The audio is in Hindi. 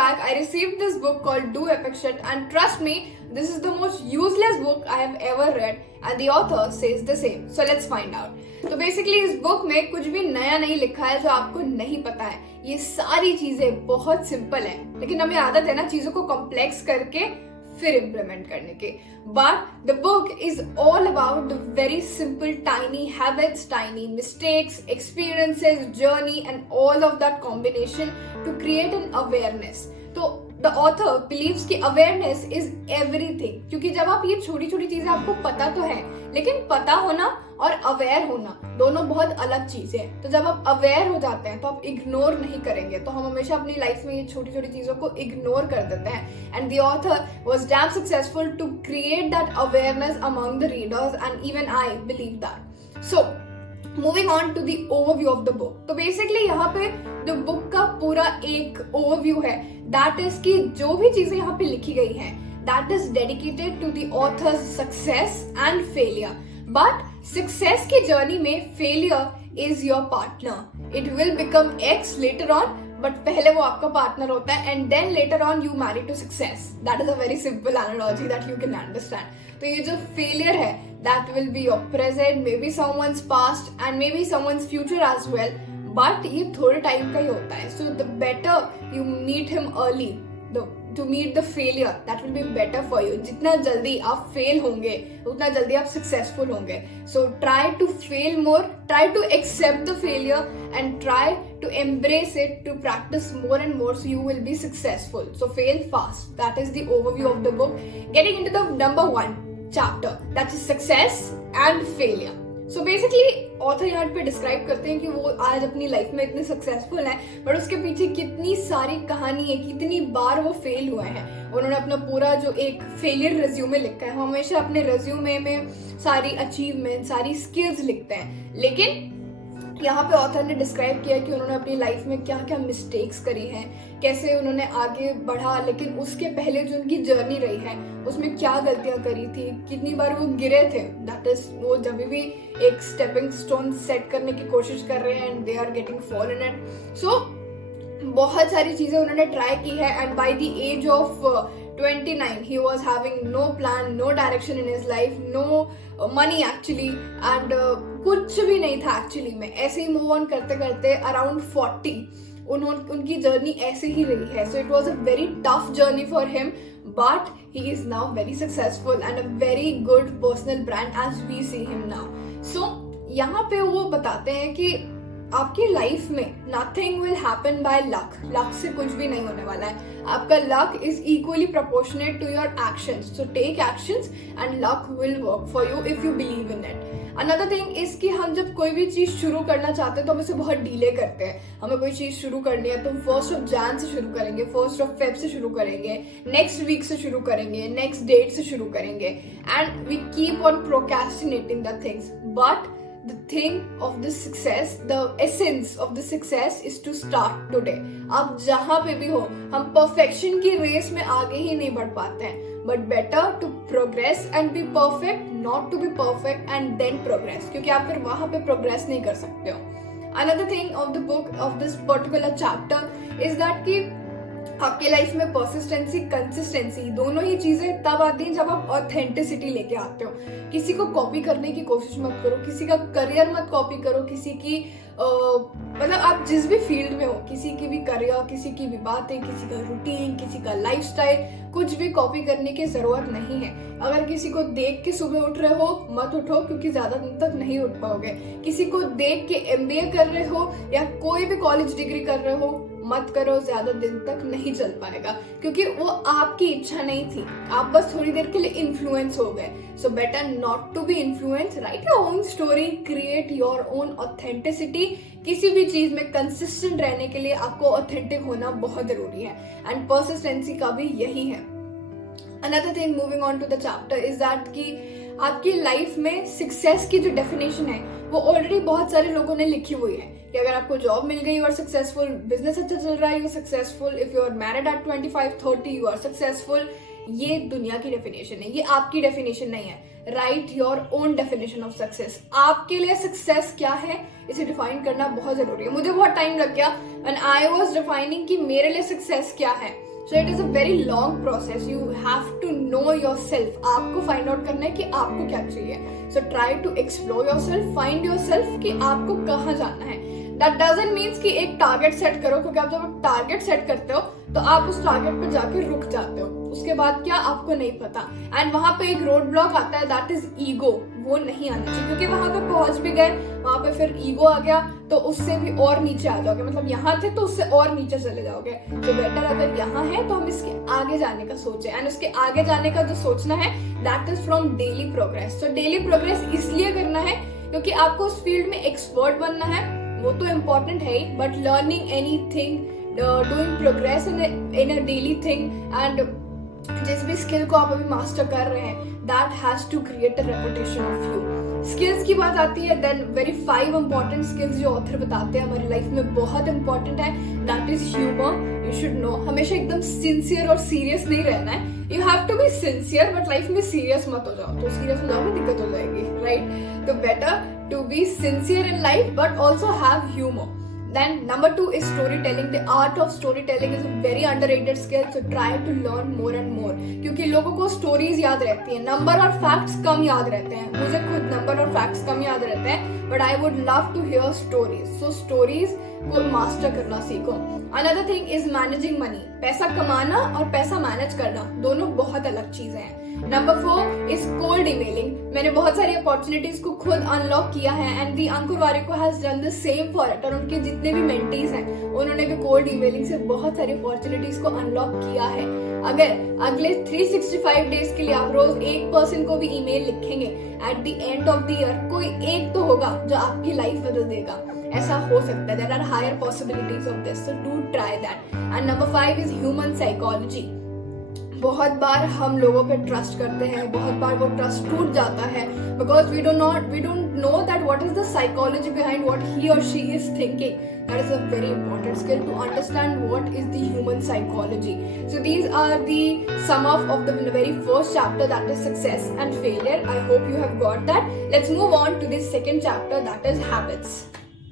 back, I received this book called Do Epic Shit, and trust me, this is the most useless book I have ever read, and the author says the same. So let's find out. तो बेसिकली इस बुक में कुछ भी नया नहीं लिखा है जो आपको नहीं पता है. ये सारी चीजें बहुत सिंपल है, लेकिन हमें आदत है ना चीजों को कॉम्प्लेक्स करके फिर इम्प्लीमेंट करने के. But the book is all about the very simple tiny habits, tiny mistakes, experiences, journey and all of that combination to create an awareness. तो द ऑथर बिलीव्स कि अवेयरनेस इज एवरीथिंग, क्योंकि जब आप ये छोटी छोटी चीजें आपको पता तो है, लेकिन पता होना और अवेयर होना दोनों बहुत अलग चीजें हैं. तो जब आप अवेयर हो जाते हैं तो आप इग्नोर नहीं करेंगे. तो हम हमेशा अपनी लाइफ में ये छोटी छोटी चीजों को इग्नोर कर देते हैं. And the author was damn successful to create that awareness among the readers, and even I believe that. So moving on to the overview of the book. तो बेसिकली यहाँ पे द बुक का पूरा एक ओवरव्यू है, दैट इज कि जो भी चीजें यहाँ पे लिखी गई हैं that is dedicated to the author's success and failure. But success की जर्नी में failure is your partner. It will become ex later on, but पहले वो आपका पार्टनर होता है, and then later on you marry to success. That is a very simple analogy that you can understand. तो ये जो फेलियर है that will be your present, may be someone's past and may be someone's future as well, but ये थोड़े टाइम का ही होता है. So the better you meet him early to meet the failure, that will be better for you. जितना जल्दी आप फेल होंगे उतना जल्दी आप सक्सेसफुल होंगे. So try to fail more, try to accept the failure and try to embrace it, to practice more and more, so you will be successful. So fail fast. That is the overview of the book. Getting into the number 1 chapter, that is success and failure. So basically author यहाँ पे डिस्क्राइब करते हैं कि वो आज अपनी लाइफ में इतने सक्सेसफुल हैं, बट उसके पीछे कितनी सारी कहानी है, कितनी बार वो फेल हुए हैं. उन्होंने अपना पूरा जो एक फेलियर रेज्यूमे लिखा है, हमेशा अपने रेज्यूमे में सारी अचीवमेंट, सारी स्किल्स लिखते हैं, लेकिन यहाँ पे ऑथर ने डिस्क्राइब किया कि उन्होंने अपनी लाइफ में क्या क्या मिस्टेक्स करी हैं, कैसे उन्होंने आगे बढ़ा, लेकिन उसके पहले जो उनकी जर्नी रही है उसमें क्या गलतियां करी थी, कितनी बार वो गिरे थे. दैट इज वो जब भी एक स्टेपिंग स्टोन सेट करने की कोशिश कर रहे हैं and they are getting fall in it. So बहुत सारी चीजें उन्होंने ट्राई की है, and by the age of 29 he was having no plan, no direction in his life, no money actually, and कुछ भी नहीं था एक्चुअली में. ऐसे ही मूव ऑन करते करते अराउंड 40 उनकी जर्नी ऐसे ही रही है. So it was a very tough journey for him, but he is now very successful and a very good personal brand as we see him now. So यहाँ पे वो बताते हैं कि आपकी लाइफ में nothing will happen by luck. Luck से कुछ भी नहीं होने वाला है. आपका luck is equally proportionate to your actions. So take actions and luck will work for you if you believe in it. Another thing is कि हम जब कोई भी चीज शुरू करना चाहते हैं तो हम इसे बहुत डिले करते हैं. हमें कोई चीज शुरू करनी है तो 1st of Jan से शुरू करेंगे, 1st of Feb से शुरू करेंगे, नेक्स्ट वीक से शुरू करेंगे, नेक्स्ट डेट से शुरू करेंगे, and we keep on procrastinating the things. But the thing of the success, the essence of the success is to start today. आप जहां पे भी हो, हम perfection की रेस में आगे ही नहीं बढ़ पाते हैं, but better to progress and be perfect, not to be perfect and then progress, क्योंकि आप फिर वहां पे progress नहीं कर सकते हो. Another thing of the book of this particular chapter is that कि आपके लाइफ में परसिस्टेंसी, कंसिस्टेंसी दोनों ही चीजें तब आती हैं जब आप ऑथेंटिसिटी लेके आते हो. किसी को कॉपी करने की कोशिश मत करो, किसी का करियर मत कॉपी करो, किसी की मतलब आप जिस भी फील्ड में हो, किसी की भी करियर, किसी की भी बातें, किसी का रूटीन, किसी का लाइफस्टाइल, कुछ भी कॉपी करने की जरूरत नहीं है. अगर किसी को देख के सुबह उठ रहे हो मत उठो, क्योंकि ज्यादा दिन तक नहीं उठ पाओगे. किसी को देख के MBA कर रहे हो या कोई भी कॉलेज डिग्री कर रहे हो मत करो, ज्यादा दिन तक नहीं चल पाएगा, क्योंकि वो आपकी इच्छा नहीं थी, आप बस थोड़ी देर के लिए इन्फ्लुएंस हो गए. So better not to be influence, right your own story, create your own authenticity. किसी भी चीज में कंसिस्टेंट रहने के लिए आपको ऑथेंटिक होना बहुत जरूरी है, एंड परसिस्टेंसी का भी यही है. Another thing moving on to the chapter is that कि आपकी लाइफ में सक्सेस की जो डेफिनेशन है वो ऑलरेडी बहुत सारे लोगों ने लिखी हुई है कि अगर आपको जॉब मिल गई यू आर सक्सेसफुल, बिजनेस अच्छा चल रहा है you are successful, if you are married at 25-30 you are successful. ये दुनिया की डेफिनेशन है, ये आपकी डेफिनेशन नहीं है. Right your own definition of success. आपके लिए सक्सेस क्या है इसे डिफाइन करना बहुत जरूरी है. मुझे बहुत टाइम लग गया व्हेन आई वाज डिफाइनिंग कि मेरे लिए सक्सेस क्या है. So it is a very long process. You have to know yourself. आपको फाइंड आउट करना है कि आपको क्या चाहिए. So try to explore yourself, find yourself कि आपको कहाँ जाना है. दैट डजंट मीन्स कि एक टारगेट सेट करो, क्योंकि आप जब टारगेट सेट करते हो तो आप उस टारगेट पे जाके रुक जाते हो. उसके बाद क्या आपको नहीं पता. एंड वहां पे एक रोड ब्लॉक आता है, दैट इज ईगो. वो नहीं आना चाहिए, क्योंकि वहां पे पहुंच भी गए, वहां पे फिर ईगो आ गया तो उससे भी और नीचे आ जाओगे. मतलब यहाँ थे तो उससे और नीचे चले जाओगे. तो बेटर अगर यहाँ है तो हम इसके आगे जाने का सोचे. एंड उसके आगे जाने का जो सोचना है that is from daily progress. तो डेली प्रोग्रेस इसलिए करना है क्योंकि आपको उस फील्ड में एक्सपर्ट बनना है, वो तो इम्पोर्टेंट है ही, but learning anything, doing progress in a daily thing, and जिस भी स्किल को आप अभी मास्टर कर रहे हैं, that has to create a reputation of you. Skills की बात आती है, देन वेरी 5 इंपॉर्टेंट स्किल्स जो ऑथर बताते हैं हमारी लाइफ में बहुत इंपॉर्टेंट है. That is humour. You should know, हमेशा एकदम सिंसियर और सीरियस नहीं रहना है. You have to be sincere, but life में सीरियस मत हो जाओ. तो सीरियस हो जाओगे दिक्कत हो जाएगी, राइट? तो better to be sincere in life but also have humour. Then number 2 is storytelling. The art of storytelling is a very underrated skill, so try to learn more and more. क्योंकि लोगों को स्टोरीज याद रहती हैं, नंबर और फैक्ट्स कम याद रहते हैं. मुझे खुद नंबर और फैक्ट्स कम याद रहते हैं, but I would love to hear stories. So stories को मास्टर करना सीखो. Another thing is managing money. पैसा कमाना और पैसा मैनेज करना दोनों बहुत अलग चीजें हैं. Number 4 is cold emailing. मैंने बहुत सारी अपॉर्चुनिटीज को खुद अनलॉक किया है, and the Ankur Warikoo has done the same for it. और उनके जितने भी मेंटीज हैं उन्होंने भी कोल्ड ईमेलिंग से बहुत सारी अपॉर्चुनिटीज को अनलॉक किया है. अगर अगले 365 डेज के लिए आप रोज एक पर्सन को भी ईमेल लिखेंगे, at the end of the year कोई एक तो होगा जो आपकी लाइफ बदल देगा. ऐसा हो सकता है. There are higher possibilities of this, so do try that. And number 5 is human psychology. बहुत बार हम लोगों पे ट्रस्ट करते हैं, बहुत बार वो ट्रस्ट टूट जाता है, because we don't know that what is the psychology behind what he और she is thinking. That is a very important skill to understand what is the human psychology. So these are the sum of the very first chapter, that is success and failure. I hope you have got that. Let's move on to the second chapter, that is habits.